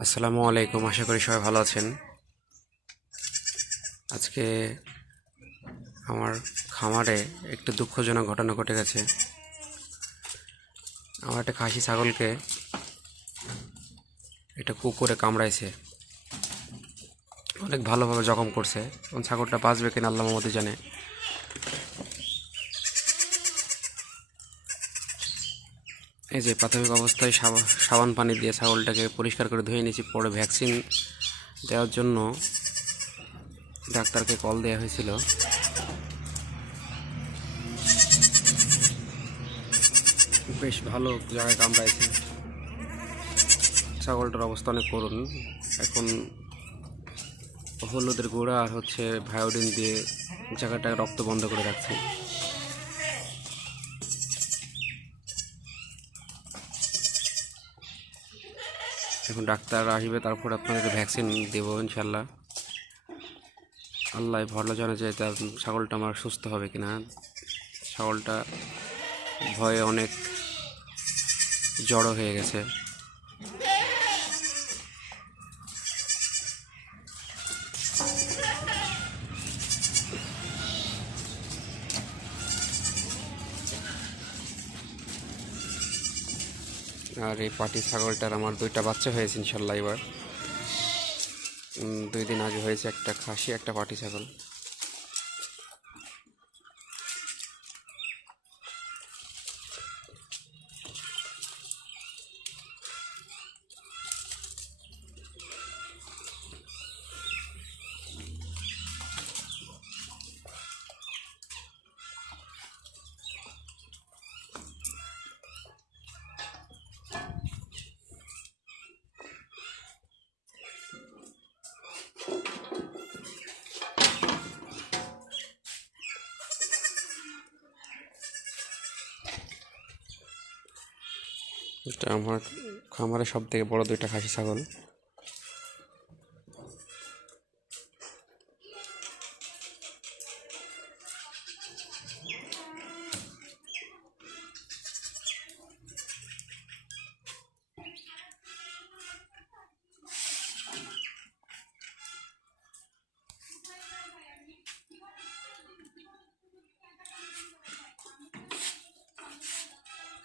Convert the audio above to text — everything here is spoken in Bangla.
আসসালামু আলাইকুম, আশা করি সবাই ভালো আছেন। আজকে আমার খামারে একটু দুঃখজনক ঘটনা ঘটে গেছে। আমার একটা খাসি ছাগলকে একটা কুকুরে কামড়াইছে। অনেক ভালোভাবে জখম করছে। এবং ছাগলটা বাঁচবে কিনা আল্লাহ মতো জানে। এই যে প্রাথমিক অবস্থায় সাবা- সাবান পানি দিয়ে ছাগলটাকে পরিষ্কার করে ধুয়ে নিয়েছি, পরে ভ্যাকসিন দেওয়ার জন্য ডাক্তারকে কল দেওয়া হয়েছিল। বেশ ভালো জায়গায় কামড়াইছে। ছাগলটার অবস্থা অনেক করুন এখন হলুদের গুঁড়া আর হচ্ছে ভায়োডিন দিয়ে জায়গাটা রক্ত বন্ধ করে রাখছি। এখন ডাক্তার আসবে, তারপর আপনাদের ভ্যাকসিন দেবো ইনশাল্লাহ আল্লাহ ভালো জানা যায় তার ছাগলটা আমার সুস্থ হবে কিনা। ছাগলটা ভয়ে অনেক জড়ো হয়ে গেছে। আর এই পাটি ছাগলটার আমার দুইটা বাচ্চা হয়েছে ইনশাল্লাহ এবার। দুই দিন আগে হয়েছে একটা খাসি, একটা পাটি ছাগল। এটা আমার খামারে সব থেকে বড় দুইটা খাসি ছাগল।